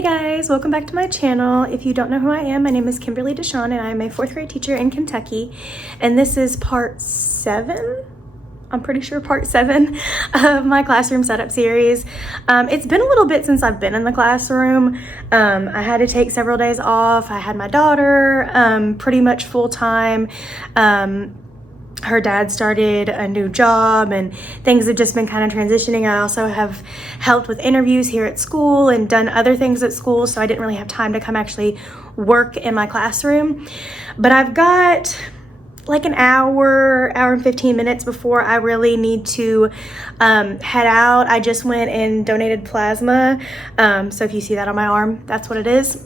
Hey guys, welcome back to my channel. If you don't know who I am, my name is Kimberly DeShon and I'm a 4th grade teacher in Kentucky, and this is part 7. I'm pretty sure part 7 of my classroom setup series. It's been a little bit since I've been in the classroom. I had to take several days off. I had my daughter pretty much full-time. Her dad started a new job and things have just been kind of transitioning. I also have helped with interviews here at school and done other things at school, so I didn't really have time to come actually work in my classroom. But I've got like an hour and 15 minutes before I really need to head out. I just went and donated plasma. So if you see that on my arm, that's what it is.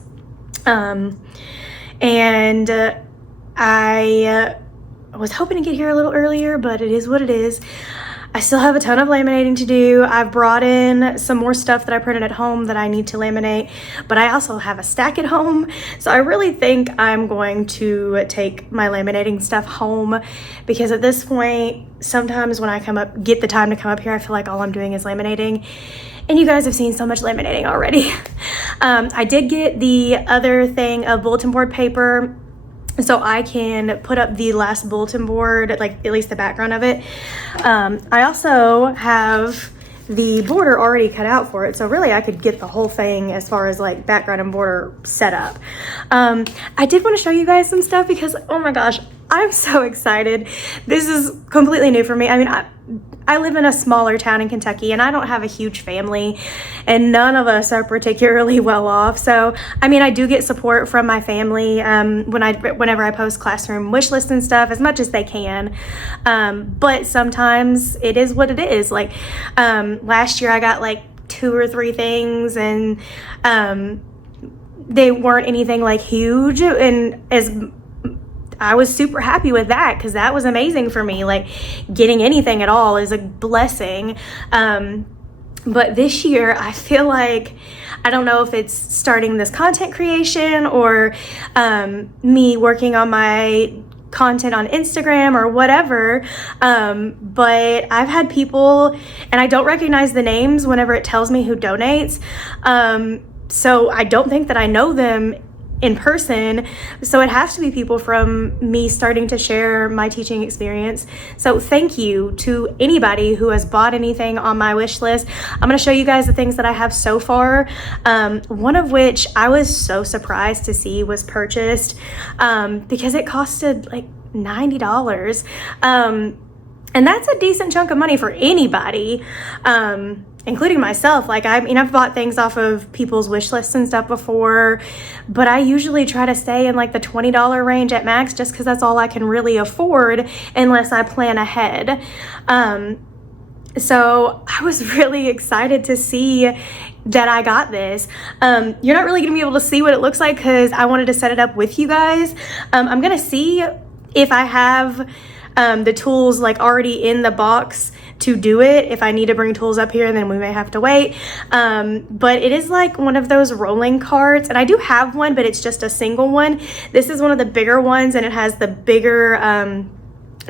I was hoping to get here a little earlier, but it is what it is. I still have a ton of laminating to do. I've brought in some more stuff that I printed at home that I need to laminate, but I also have a stack at home. So I really think I'm going to take my laminating stuff home, because at this point, sometimes when I get the time to come up here, I feel like all I'm doing is laminating. And you guys have seen so much laminating already. I did get the other thing of bulletin board paper, so I can put up the last bulletin board, like at least the background of it. I also have the border already cut out for it, so really I could get the whole thing as far as like background and border set up. I did want to show you guys some stuff because, oh my gosh, I'm so excited. This is completely new for me. I mean, I live in a smaller town in Kentucky and I don't have a huge family, and none of us are particularly well off. So, I mean, I do get support from my family whenever I post classroom wish lists and stuff, as much as they can. But sometimes it is what it is. Like last year I got like 2 or 3 things, and they weren't anything like huge, and I was super happy with that because that was amazing for me. Like, getting anything at all is a blessing. But this year I feel like, I don't know if it's starting this content creation or me working on my content on Instagram or whatever, but I've had people, and I don't recognize the names whenever it tells me who donates, so I don't think that I know them in person, so it has to be people from me starting to share my teaching experience. So thank you to anybody who has bought anything on my wish list. I'm going to show you guys the things that I have so far, one of which I was so surprised to see was purchased because it costed like $90, and that's a decent chunk of money for anybody, including myself. Like, I mean, I've bought things off of people's wish lists and stuff before, but I usually try to stay in like the $20 range at max, just because that's all I can really afford unless I plan ahead. So I was really excited to see that I got this. You're not really gonna be able to see what it looks like because I wanted to set it up with you guys. I'm gonna see if I have the tools like already in the box to do it. If I need to bring tools up here, then we may have to wait. But it is like one of those rolling carts, and I do have one, but it's just a single one. This is one of the bigger ones, and it has the bigger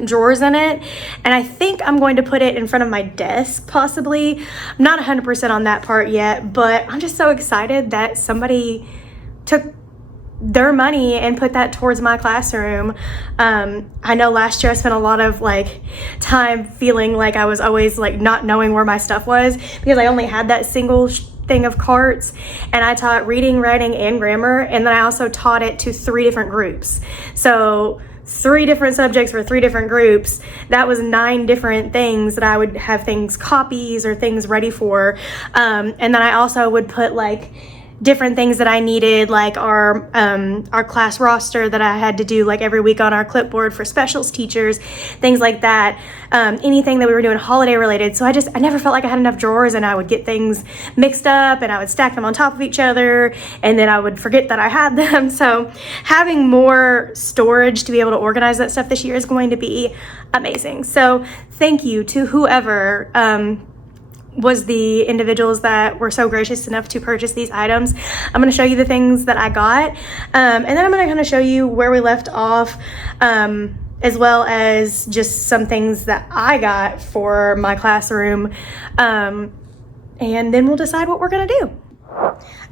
drawers in it, and I think I'm going to put it in front of my desk possibly. I'm not 100% on that part yet, but I'm just so excited that somebody took their money and put that towards my classroom. I know last year I spent a lot of like time feeling like I was always like not knowing where my stuff was because I only had that single thing of carts, and I taught reading, writing, and grammar, and then I also taught it to 3 different groups. So 3 different subjects for 3 different groups. That was 9 different things that I would have things, copies or things ready for. And then I also would put like different things that I needed, like our class roster that I had to do like every week on our clipboard for specials teachers, things like that. Anything that we were doing holiday related. So I never felt like I had enough drawers, and I would get things mixed up and I would stack them on top of each other, and then I would forget that I had them. So having more storage to be able to organize that stuff this year is going to be amazing. So thank you to whoever was the individuals that were so gracious enough to purchase these items. I'm going to show you the things that I got, and then I'm going to kind of show you where we left off, as well as just some things that I got for my classroom, and then we'll decide what we're going to do.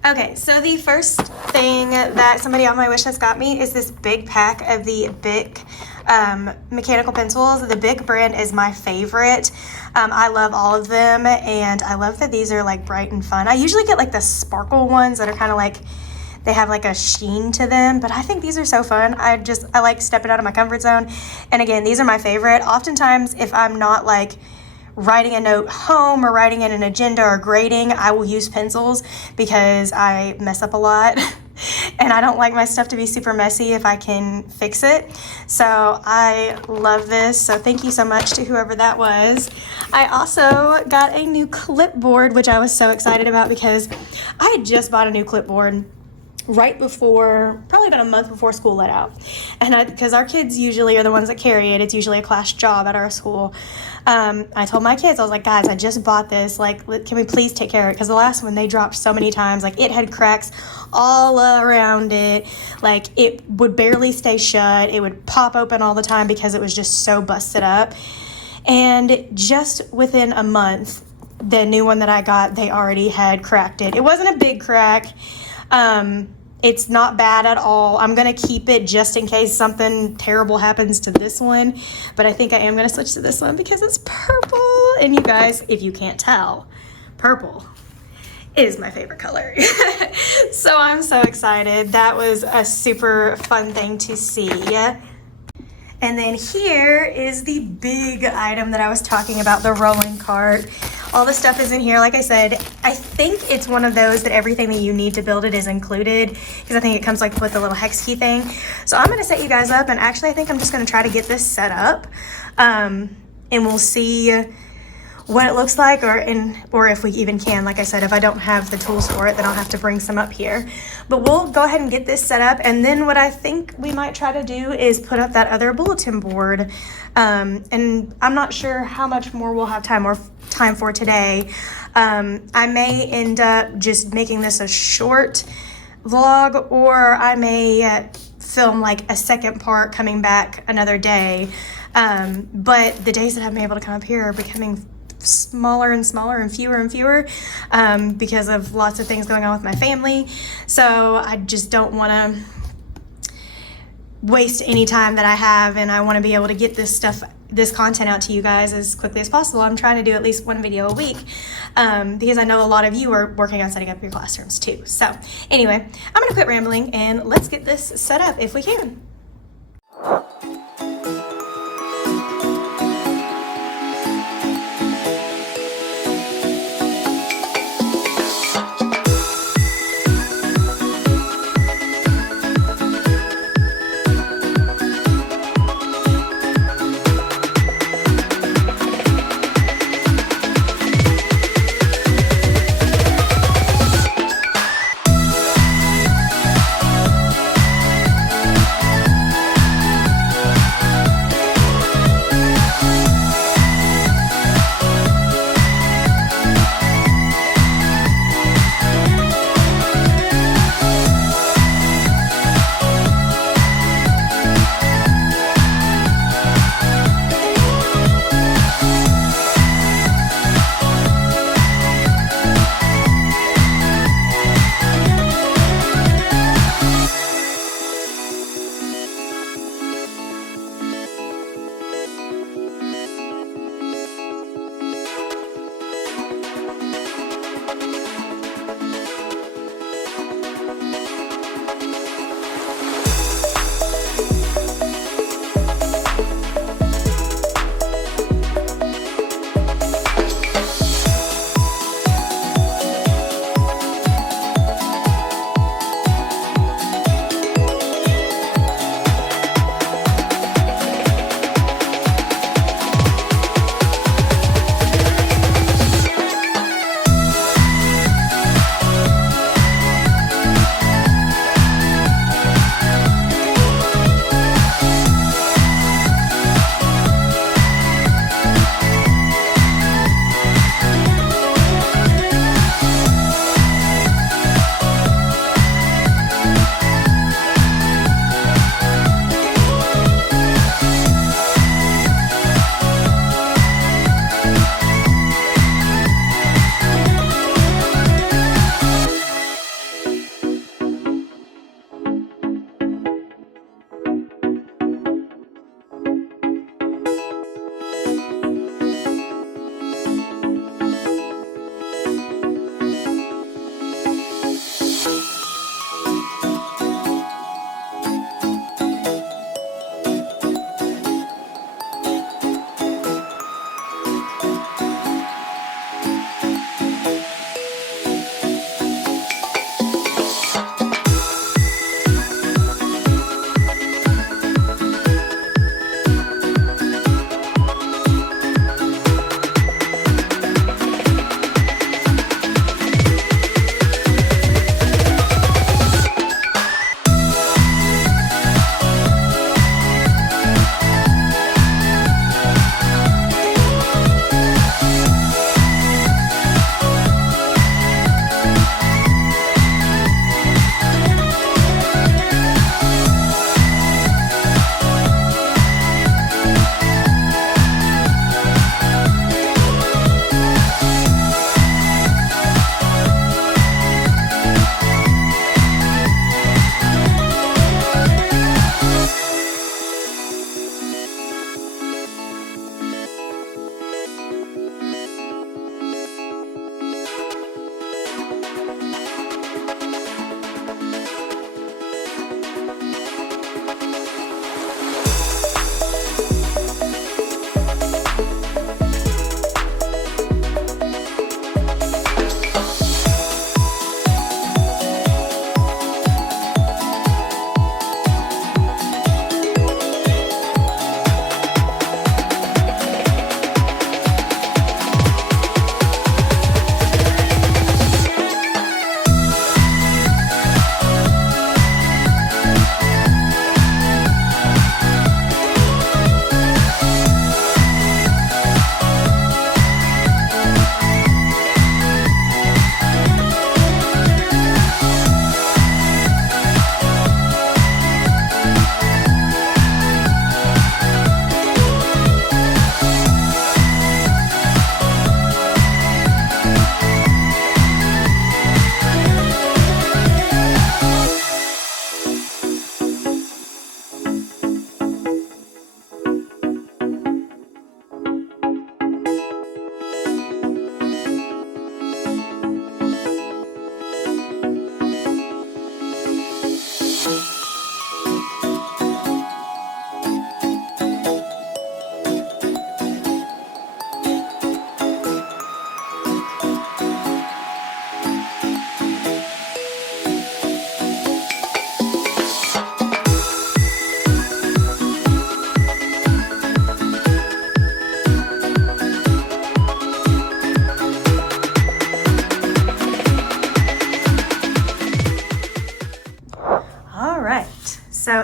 Okay, so the first thing that somebody on my wish list got me is this big pack of the Bic mechanical pencils. The Bic brand is my favorite. I love all of them, and I love that these are like bright and fun. I usually get like the sparkle ones that are kind of like, they have like a sheen to them, but I think these are so fun. I like stepping out of my comfort zone. And again, these are my favorite. Oftentimes, if I'm not like writing a note home or writing in an agenda or grading, I will use pencils because I mess up a lot and I don't like my stuff to be super messy if I can fix it. So I love this. So thank you so much to whoever that was. I also got a new clipboard, which I was so excited about because I had just bought a new clipboard right before, probably about a month before school let out. And because our kids usually are the ones that carry it, it's usually a class job at our school. I told my kids, I was like, guys, I just bought this. Like, can we please take care of it? Because the last one they dropped so many times. Like, it had cracks all around it. Like, it would barely stay shut. It would pop open all the time because it was just so busted up. And just within a month, the new one that I got, they already had cracked it. It wasn't a big crack. It's not bad at all. I'm going to keep it just in case something terrible happens to this one. But I think I am going to switch to this one because it's purple. And you guys, if you can't tell, purple is my favorite color. So I'm so excited. That was a super fun thing to see. And then here is the big item that I was talking about, the rolling cart. All the stuff is in here. Like I said, I think it's one of those that everything that you need to build it is included, because I think it comes like with a little hex key thing. So I'm gonna set you guys up, and actually I think I'm just gonna try to get this set up, and we'll see what it looks like, or if we even can. Like I said, if I don't have the tools for it, then I'll have to bring some up here. But we'll go ahead and get this set up, and then what I think we might try to do is put up that other bulletin board. And I'm not sure how much more we'll have time for today. I may end up just making this a short vlog, or I may film like a second part coming back another day. But the days that I've been able to come up here are becoming smaller and smaller and fewer because of lots of things going on with my family. So I just don't want to waste any time that I have, and I want to be able to get this content out to you guys as quickly as possible. I'm trying to do at least one video a week because I know a lot of you are working on setting up your classrooms too. So anyway, I'm gonna quit rambling and let's get this set up if we can.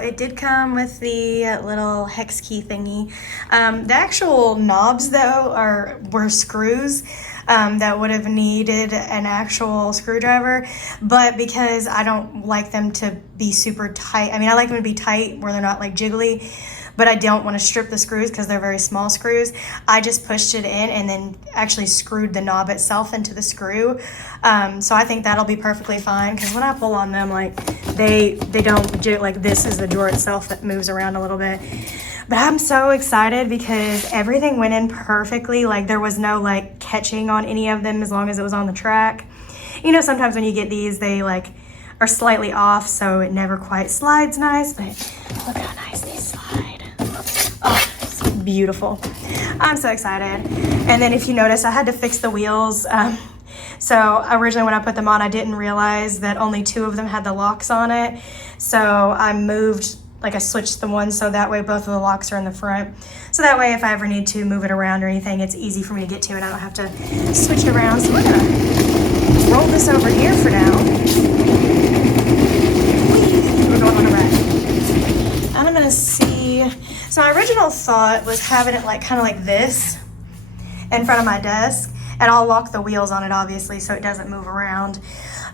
it did come with the little hex key thingy. The actual knobs though were screws that would have needed an actual screwdriver, but because I don't like them to be super tight, I mean I like them to be tight where they're not like jiggly, but I don't want to strip the screws because they're very small screws. I just pushed it in and then actually screwed the knob itself into the screw. So I think that'll be perfectly fine, because when I pull on them, like they don't jig, like this is the drawer itself that moves around a little bit. But I'm so excited because everything went in perfectly. Like there was no like catching on any of them as long as it was on the track. You know, sometimes when you get these, they like are slightly off, so it never quite slides nice, but look how nice they slide. Oh, it's beautiful. I'm so excited. And then if you notice, I had to fix the wheels. So originally when I put them on, I didn't realize that only 2 of them had the locks on it. So I switched the one so that way both of the locks are in the front. So that way if I ever need to move it around or anything, it's easy for me to get to and I don't have to switch it around. So we're gonna roll this over here for now. We're going on a ride. And I'm gonna see. So my original thought was having it like kind of like this in front of my desk, and I'll lock the wheels on it obviously so it doesn't move around.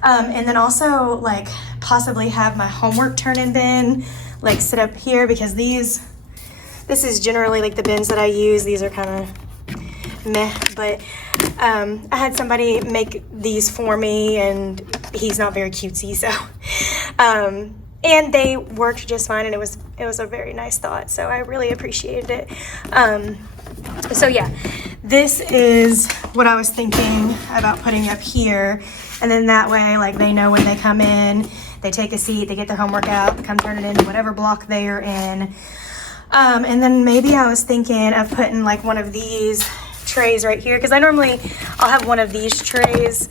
And then also like possibly have my homework turn-in bin like sit up here, because this is generally like the bins that I use. These are kind of meh, but I had somebody make these for me and he's not very cutesy, so and they worked just fine, and it was a very nice thought, so I really appreciated it. So yeah, this is what I was thinking about putting up here, and then that way like they know when they come in, they take a seat, they get their homework out, come turn it into whatever block they are in. And then maybe I was thinking of putting like one of these trays right here, because I'll have one of these trays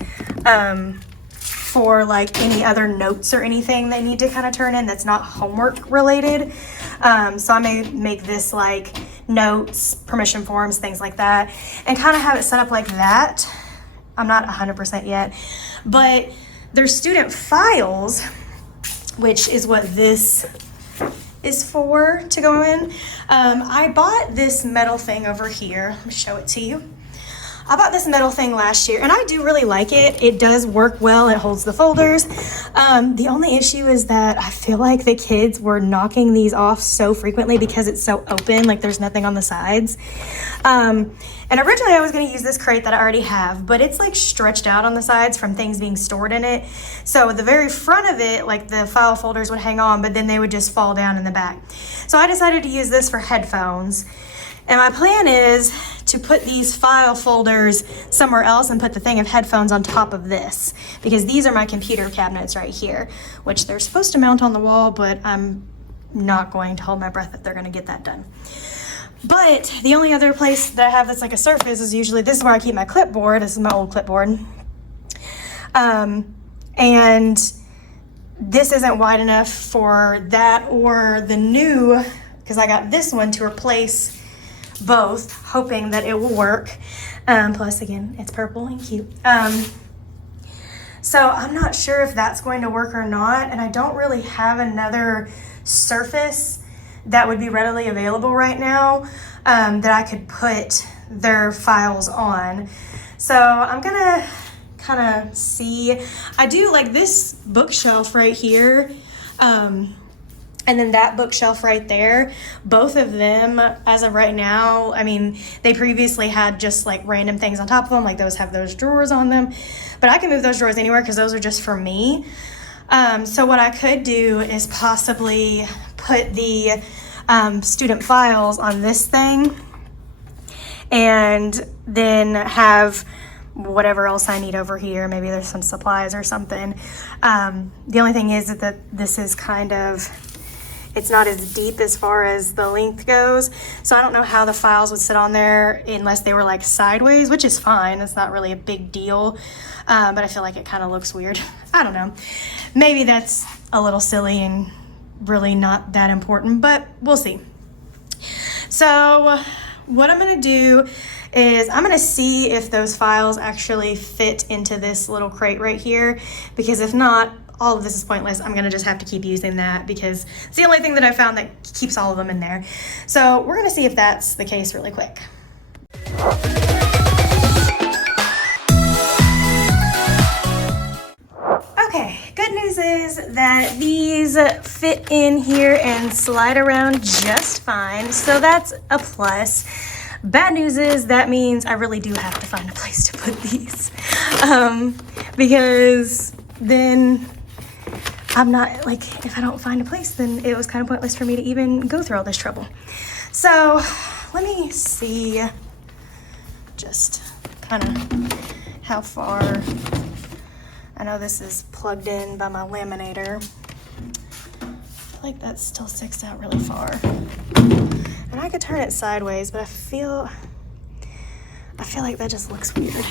for like any other notes or anything they need to kind of turn in that's not homework related. So I may make this like notes, permission forms, things like that, and kind of have it set up like that. I'm not 100% yet, but there's student files, which is what this is for, to go in. I bought this metal thing over here. Let me show it to you. I bought this metal thing last year and I do really like it. It does work well. It holds the folders. The only issue is that I feel like the kids were knocking these off so frequently because it's so open, like there's nothing on the sides. And originally I was going to use this crate that I already have, but it's like stretched out on the sides from things being stored in it. So the very front of it, like the file folders would hang on, but then they would just fall down in the back. So I decided to use this for headphones. And my plan is to put these file folders somewhere else and put the thing of headphones on top of this, because these are my computer cabinets right here, which they're supposed to mount on the wall, but I'm not going to hold my breath if they're going to get that done. But the only other place that I have that's like a surface is usually, this is where I keep my clipboard. This is my old clipboard. And this isn't wide enough for that or the new, because I got this one to replace both, hoping that it will work. Plus again, it's purple and cute. So I'm not sure if that's going to work or not, and I don't really have another surface that would be readily available right now that I could put their files on. So I'm gonna kind of see. I do like this bookshelf right here, and then that bookshelf right there. Both of them, as of right now, I mean, they previously had just like random things on top of them, like those have those drawers on them, but I can move those drawers anywhere because those are just for me. So what I could do is possibly put the student files on this thing, and then have whatever else I need over here. Maybe there's some supplies or something. The only thing is that this is kind of, it's not as deep as far as the length goes, so I don't know how the files would sit on there unless they were like sideways, which is fine. It's not really a big deal, but I feel like it kind of looks weird. I don't know. Maybe that's a little silly and really not that important, but we'll see. So what I'm gonna do is I'm gonna see if those files actually fit into this little crate right here, because if not, all of this is pointless. I'm gonna just have to keep using that because it's the only thing that I found that keeps all of them in there. So we're gonna see if that's the case really quick. Okay, good news is that these fit in here and slide around just fine, so that's a plus. Bad news is that means I really do have to find a place to put these, because then I'm not, like, if I don't find a place, then it was kind of pointless for me to even go through all this trouble. So let me see just kind of how far. I know this is plugged in by my laminator. I feel like that still sticks out really far. And I could turn it sideways, but I feel like that just looks weird.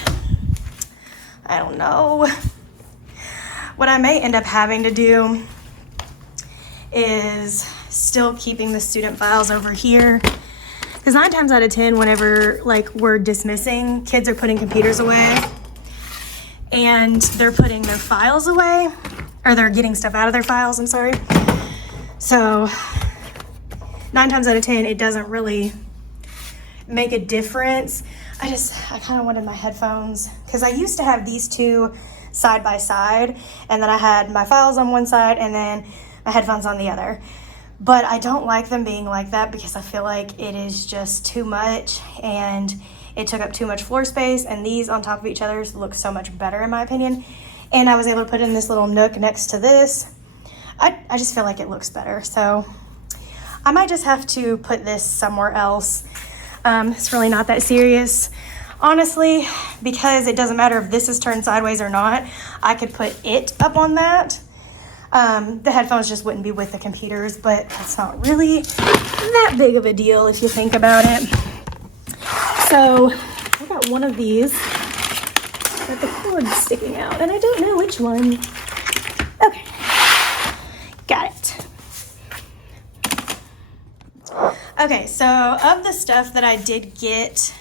I don't know. What I may end up having to do is still keeping the student files over here. Because 9 times out of 10, whenever like we're dismissing, kids are putting computers away and they're putting their files away, or they're getting stuff out of their files, I'm sorry. So 9 times out of 10, it doesn't really make a difference. I kind of wanted my headphones, because I used to have these two side by side, and then I had my files on one side and then my headphones on the other. But I don't like them being like that because I feel like it is just too much and it took up too much floor space, and these on top of each other look so much better in my opinion. And I was able to put in this little nook next to this. I just feel like it looks better. So I might just have to put this somewhere else. It's really not that serious, honestly, because it doesn't matter if this is turned sideways or not. I could put it up on that. The headphones just wouldn't be with the computers, but that's not really that big of a deal if you think about it. So I got one of these, but the cord's sticking out, and I don't know which one. Okay, got it. Okay, so of the stuff that I did get,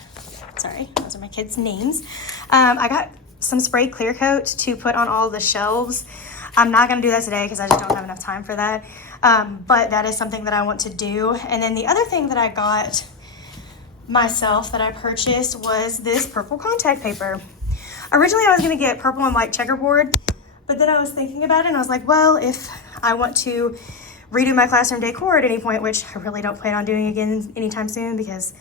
sorry, those are my kids' names. I got some spray clear coat to put on all the shelves. I'm not gonna do that today because I just don't have enough time for that. But that is something that I want to do. And then the other thing that I got myself that I purchased was this purple contact paper. Originally I was gonna get purple and white checkerboard, but then I was thinking about it and I was like, well, if I want to redo my classroom decor at any point, which I really don't plan on doing again anytime soon because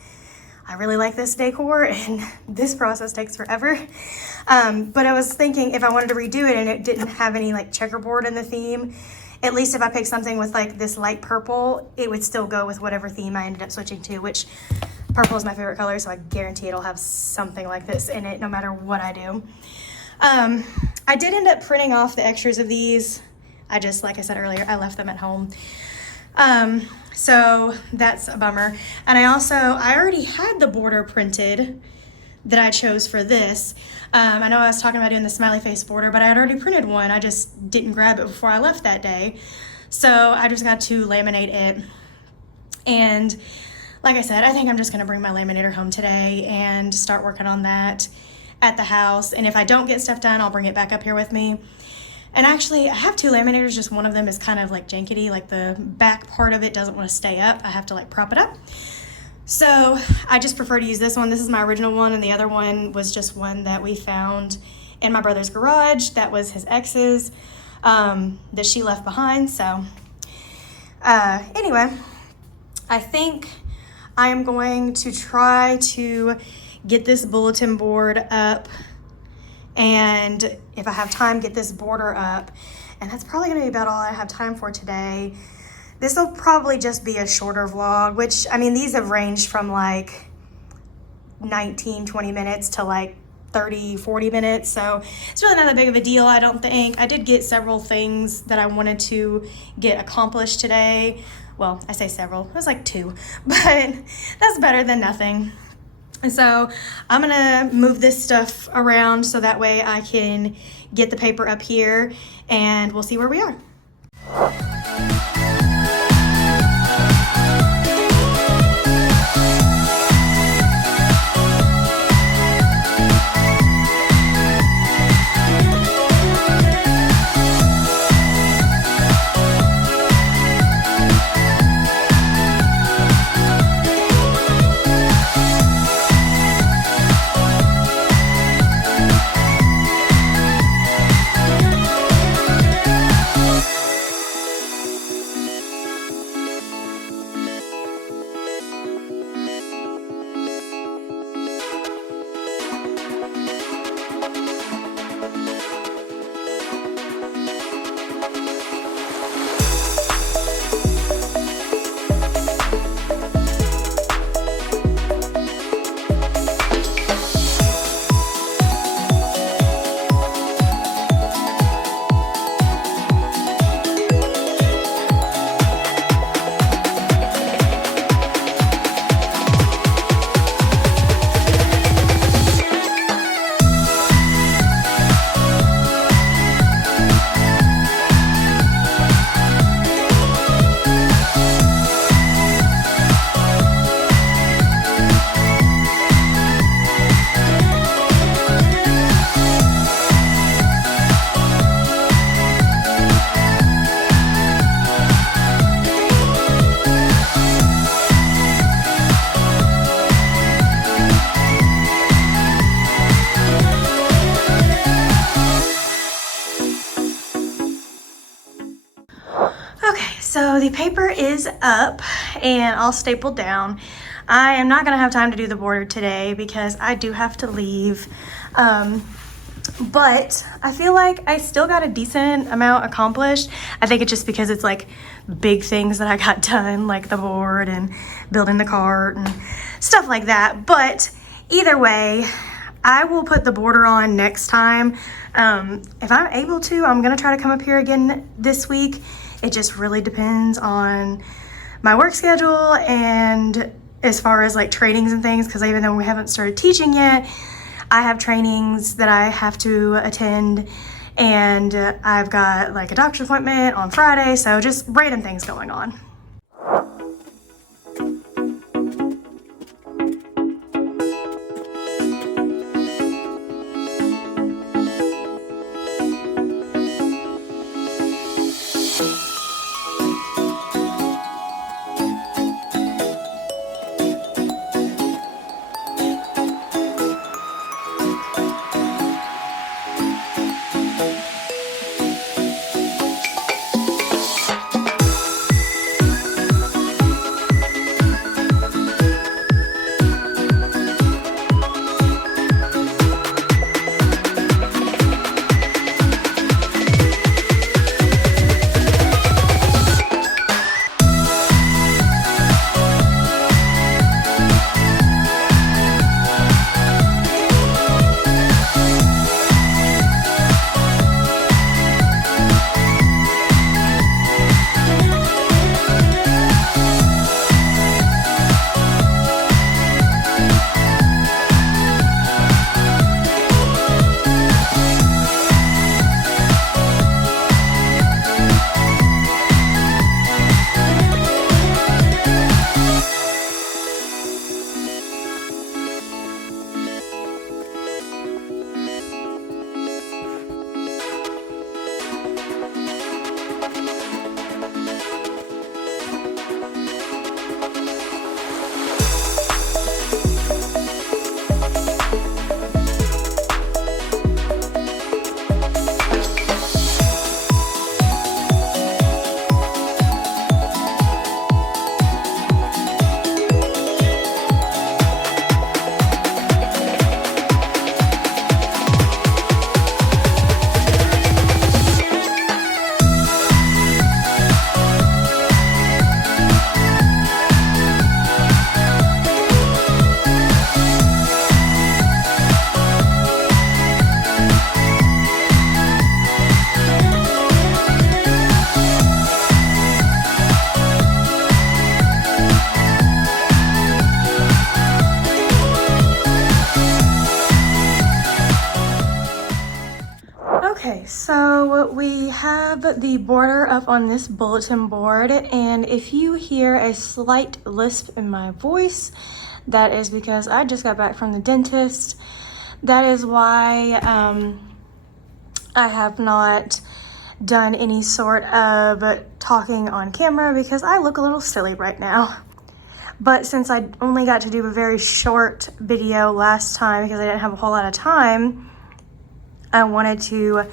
I really like this decor and this process takes forever. But I was thinking if I wanted to redo it and it didn't have any like checkerboard in the theme, at least if I picked something with like this light purple, it would still go with whatever theme I ended up switching to, which purple is my favorite color, so I guarantee it'll have something like this in it no matter what I do. I did end up printing off the extras of these. I just, like I said earlier, I left them at home. So that's a bummer. And I already had the border printed that I chose for this. I know I was talking about doing the smiley face border, but I had already printed one. I just didn't grab it before I left that day. So I just got to laminate it. And like I said, I think I'm just gonna bring my laminator home today and start working on that at the house. And if I don't get stuff done, I'll bring it back up here with me. And actually, I have 2 laminators, just one of them is kind of like jankety, like the back part of it doesn't want to stay up. I have to like prop it up. So I just prefer to use this one. This is my original one, and the other one was just one that we found in my brother's garage. That was his ex's, that she left behind. So anyway, I think I am going to try to get this bulletin board up, and if I have time, get this border up. And that's probably gonna be about all I have time for today. This will probably just be a shorter vlog, which, I mean, these have ranged from like 19, 20 minutes to like 30, 40 minutes. So it's really not that big of a deal, I don't think. I did get several things that I wanted to get accomplished today. Well, I say several, it was like 2, but that's better than nothing. And so I'm gonna move this stuff around so that way I can get the paper up here and we'll see where we are. So the paper is up and all stapled down. I am not gonna have time to do the border today because I do have to leave. But I feel like I still got a decent amount accomplished. I think it's just because it's like big things that I got done, like the board and building the cart and stuff like that. But either way, I will put the border on next time. If I'm able to, I'm gonna try to come up here again this week. It just really depends on my work schedule and as far as like trainings and things, because even though we haven't started teaching yet, I have trainings that I have to attend, and I've got like a doctor's appointment on Friday, so just random things going on. Okay, so we have the border up on this bulletin board, and if you hear a slight lisp in my voice, that is because I just got back from the dentist. That is why I have not done any sort of talking on camera, because I look a little silly right now. But since I only got to do a very short video last time because I didn't have a whole lot of time, I wanted to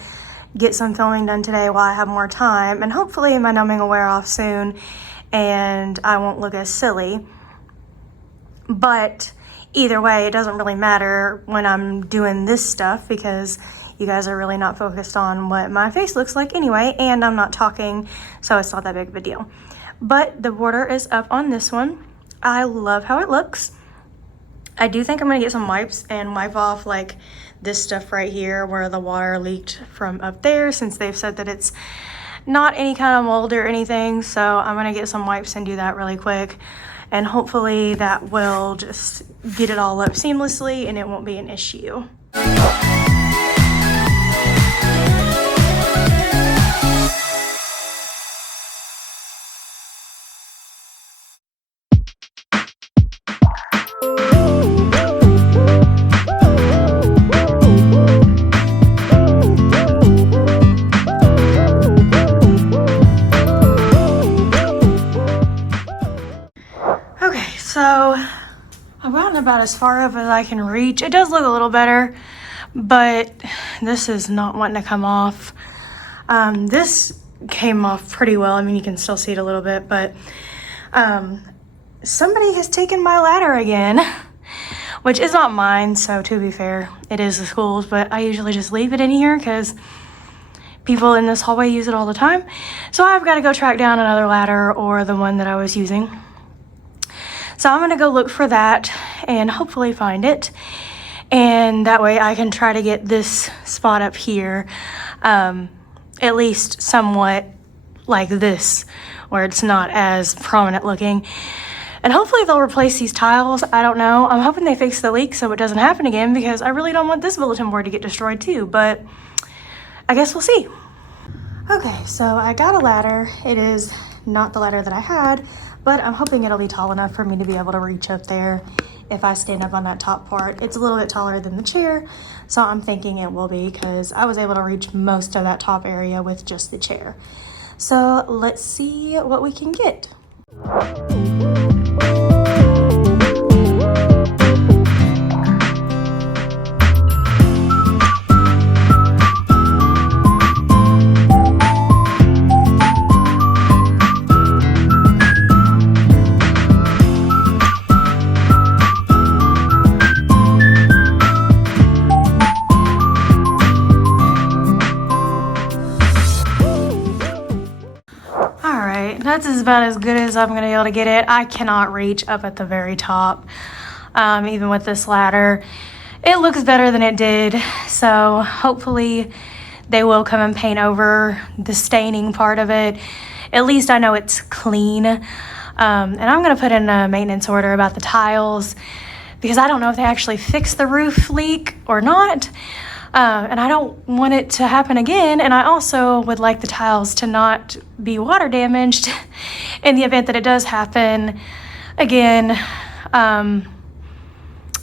get some filming done today while I have more time, and hopefully my numbing will wear off soon and I won't look as silly. But either way, it doesn't really matter when I'm doing this stuff because you guys are really not focused on what my face looks like anyway, and I'm not talking, so it's not that big of a deal. But the border is up on this one. I love how it looks. I do think I'm gonna get some wipes and wipe off like this stuff right here where the water leaked from up there, since they've said that it's not any kind of mold or anything. So I'm gonna get some wipes and do that really quick, and hopefully that will just get it all up seamlessly and it won't be an issue. So I've gotten about as far up as I can reach. It does look a little better, but this is not wanting to come off. This came off pretty well. I mean, you can still see it a little bit, but somebody has taken my ladder again, which is not mine, so to be fair, it is the school's, but I usually just leave it in here because people in this hallway use it all the time. So I've got to go track down another ladder or the one that I was using. So I'm gonna go look for that and hopefully find it. And that way I can try to get this spot up here, at least somewhat like this, where it's not as prominent looking. And hopefully they'll replace these tiles. I don't know. I'm hoping they fix the leak so it doesn't happen again, because I really don't want this bulletin board to get destroyed too, but I guess we'll see. Okay, so I got a ladder. It is not the ladder that I had, but I'm hoping it'll be tall enough for me to be able to reach up there if I stand up on that top part. It's a little bit taller than the chair, so I'm thinking it will be, because I was able to reach most of that top area with just the chair. So let's see what we can get. That's about as good as I'm gonna be able to get it. I cannot reach up at the very top, even with this ladder. It looks better than it did, so hopefully they will come and paint over the staining part of it. At least I know it's clean. And I'm gonna put in a maintenance order about the tiles, because I don't know if they actually fixed the roof leak or not. And I don't want it to happen again, and I also would like the tiles to not be water damaged in the event that it does happen again. I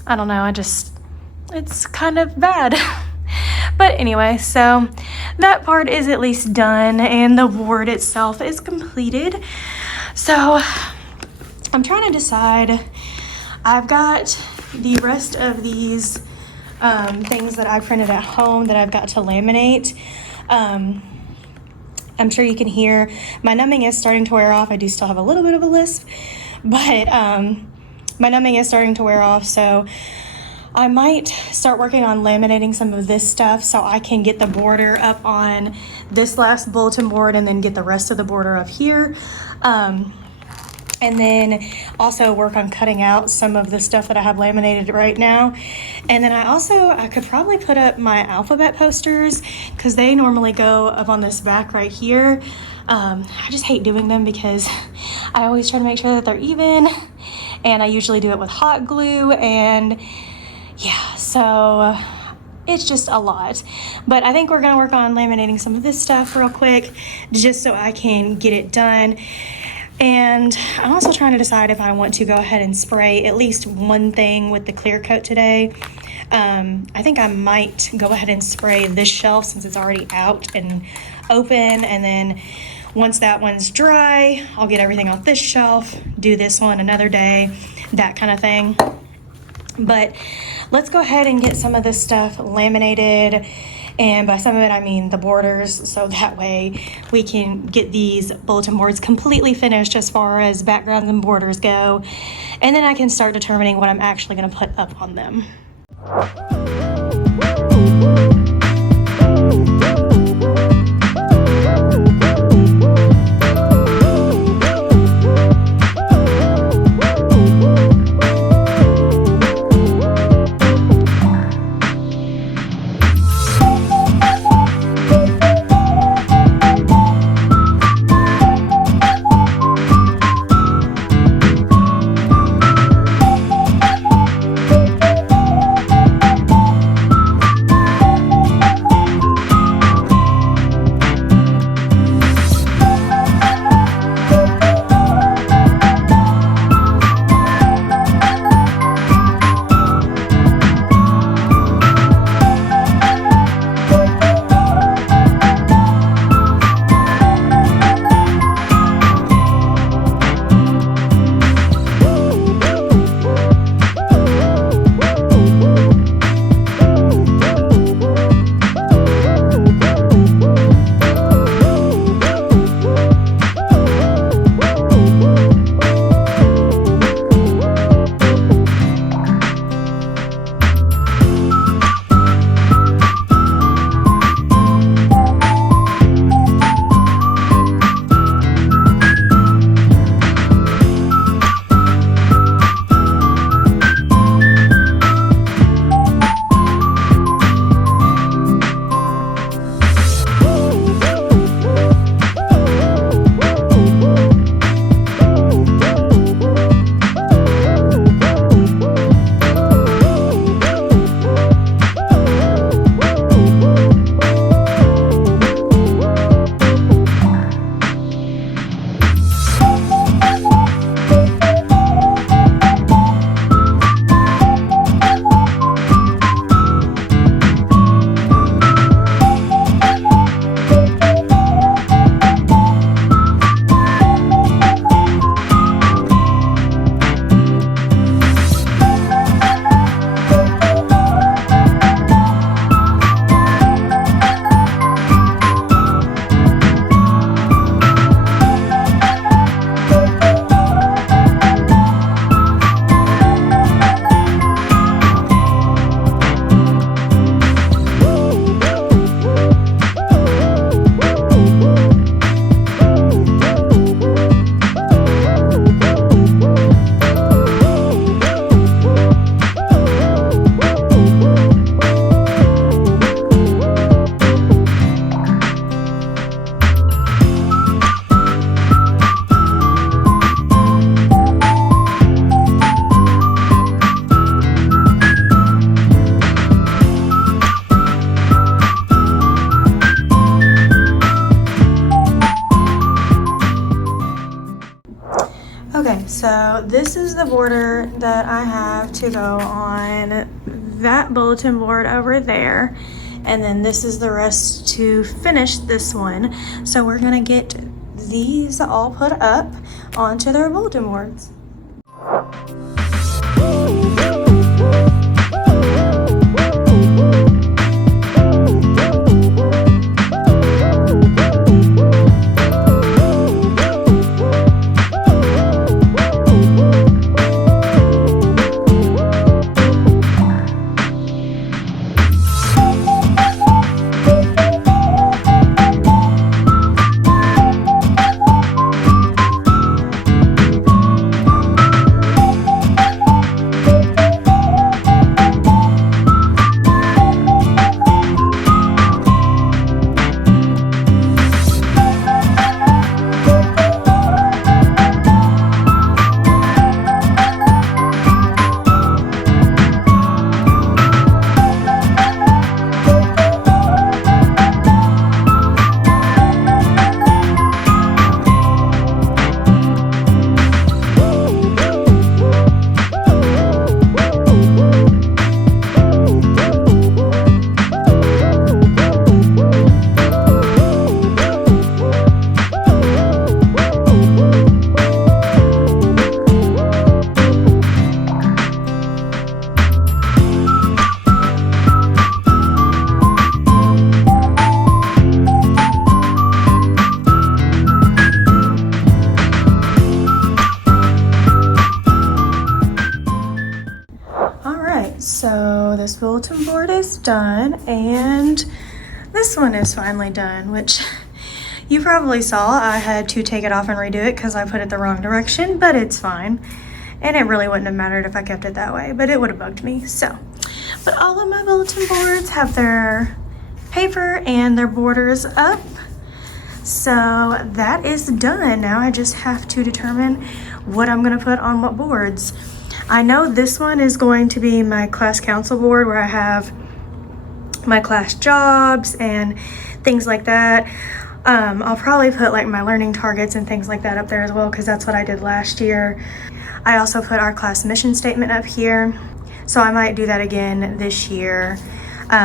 don't know, it's kind of bad. But anyway, so that part is at least done, and the board itself is completed. So I'm trying to decide. I've got the rest of these things that I printed at home that I've got to laminate. I'm sure you can hear my numbing is starting to wear off. I do still have a little bit of a lisp, but my numbing is starting to wear off, so I might start working on laminating some of this stuff so I can get the border up on this last bulletin board and then get the rest of the border up here. And then also work on cutting out some of the stuff that I have laminated right now. And then I could probably put up my alphabet posters, because they normally go up on this back right here. I just hate doing them because I always try to make sure that they're even, and I usually do it with hot glue, and yeah, so it's just a lot. But I think we're gonna work on laminating some of this stuff real quick, just so I can get it done. And I'm also trying to decide if I want to go ahead and spray at least one thing with the clear coat today. I think I might go ahead and spray this shelf since it's already out and open, and then once that one's dry, I'll get everything off this shelf, do this one another day, that kind of thing. But let's go ahead and get some of this stuff laminated. And by some of it, I mean the borders, so that way we can get these bulletin boards completely finished as far as backgrounds and borders go. And then I can start determining what I'm actually going to put up on them. So this is the border that I have to go on that bulletin board over there. And then this is the rest to finish this one. So we're gonna get these all put up onto their bulletin boards. So this bulletin board is done, and this one is finally done, which you probably saw. I had to take it off and redo it because I put it the wrong direction, but it's fine. And it really wouldn't have mattered if I kept it that way, but it would have bugged me. So, but all of my bulletin boards have their paper and their borders up. So that is done. Now I just have to determine what I'm gonna put on what boards. I know this one is going to be my class council board where I have my class jobs and things like that. I'll probably put like my learning targets and things like that up there as well, because that's what I did last year. I also put our class mission statement up here, so I might do that again this year,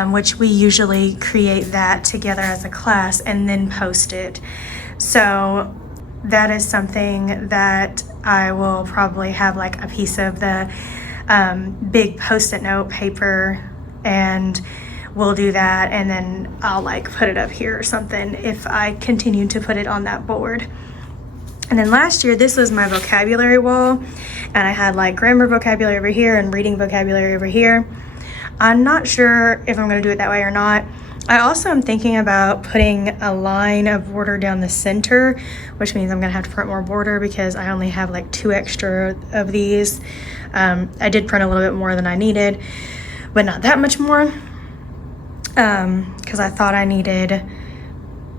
which we usually create that together as a class and then post it. So that is something that I will probably have like a piece of the big post-it note paper, and we'll do that, and then I'll like put it up here or something if I continue to put it on that board. And then last year, this was my vocabulary wall, and I had like grammar vocabulary over here and reading vocabulary over here. I'm not sure if I'm going to do it that way or not. I also am thinking about putting a line of border down the center, which means I'm going to have to print more border because I only have like 2 extra of these. I did print a little bit more than I needed, but not that much more, because I thought I needed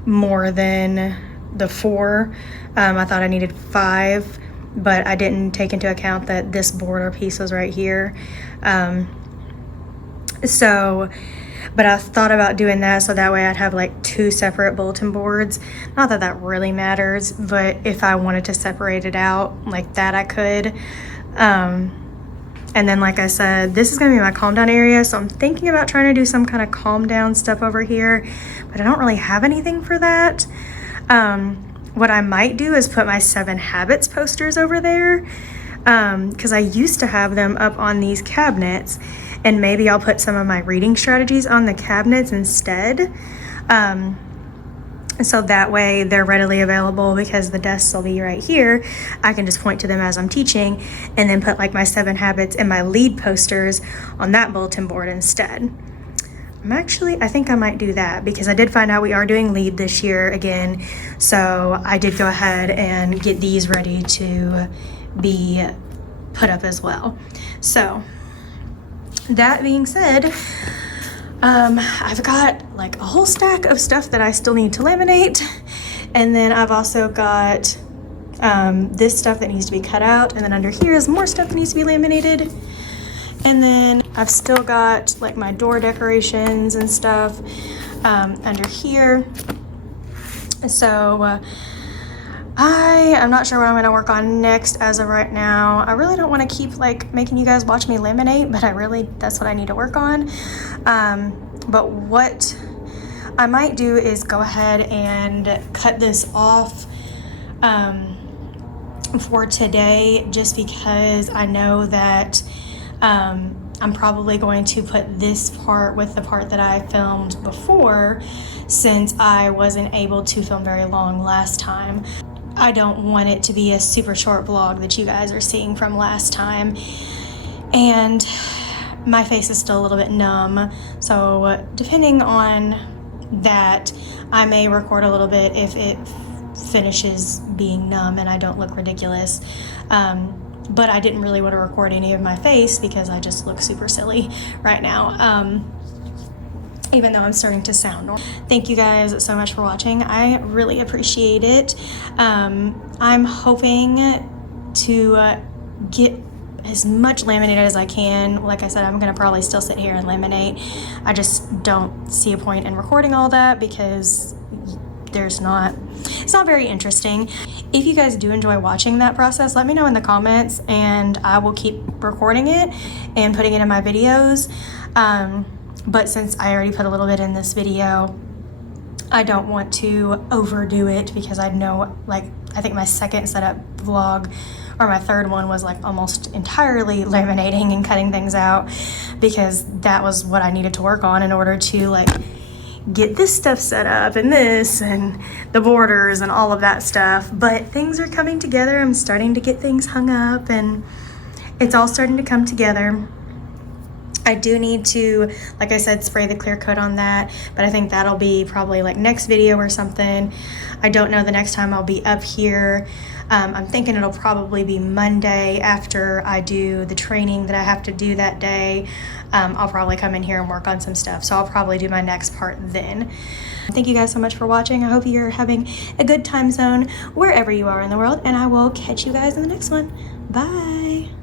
more than the 4. I thought I needed 5, but I didn't take into account that this border piece was right here. But I thought about doing that so that way I'd have like 2 separate bulletin boards. Not that that really matters, but if I wanted to separate it out like that, I could. And then, like I said, this is gonna be my calm down area, so I'm thinking about trying to do some kind of calm down stuff over here, but I don't really have anything for that. What I might do is put my 7 habits posters over there, because I used to have them up on these cabinets, and maybe I'll put some of my reading strategies on the cabinets instead. So that way they're readily available because the desks will be right here. I can just point to them as I'm teaching, and then put like my 7 habits and my lead posters on that bulletin board instead. I think I might do that because I did find out we are doing lead this year again. So I did go ahead and get these ready to be put up as well. So that being said, I've got like a whole stack of stuff that I still need to laminate, and then I've also got this stuff that needs to be cut out, and then under here is more stuff that needs to be laminated, and then I've still got like my door decorations and stuff under here. So I'm not sure what I'm going to work on next as of right now. I really don't want to keep like making you guys watch me laminate, but that's what I need to work on. But what I might do is go ahead and cut this off for today, just because I know that I'm probably going to put this part with the part that I filmed before, since I wasn't able to film very long last time. I don't want it to be a super short vlog that you guys are seeing from last time. And my face is still a little bit numb, so depending on that, I may record a little bit if it finishes being numb and I don't look ridiculous. But I didn't really want to record any of my face because I just look super silly right now, even though I'm starting to sound normal. Thank you guys so much for watching. I really appreciate it. I'm hoping to get as much laminated as I can. Like I said, I'm gonna probably still sit here and laminate. I just don't see a point in recording all that because it's not very interesting. If you guys do enjoy watching that process, let me know in the comments and I will keep recording it and putting it in my videos. But since I already put a little bit in this video, I don't want to overdo it, because I know, like, I think my second setup vlog, or my third one, was like almost entirely laminating and cutting things out, because that was what I needed to work on in order to like get this stuff set up and this and the borders and all of that stuff. But things are coming together. I'm starting to get things hung up and it's all starting to come together. I do need to, like I said, spray the clear coat on that, but I think that'll be probably like next video or something. I don't know the next time I'll be up here. I'm thinking it'll probably be Monday after I do the training that I have to do that day. I'll probably come in here and work on some stuff, so I'll probably do my next part then. Thank you guys so much for watching. I hope you're having a good time zone wherever you are in the world, and I will catch you guys in the next one. Bye.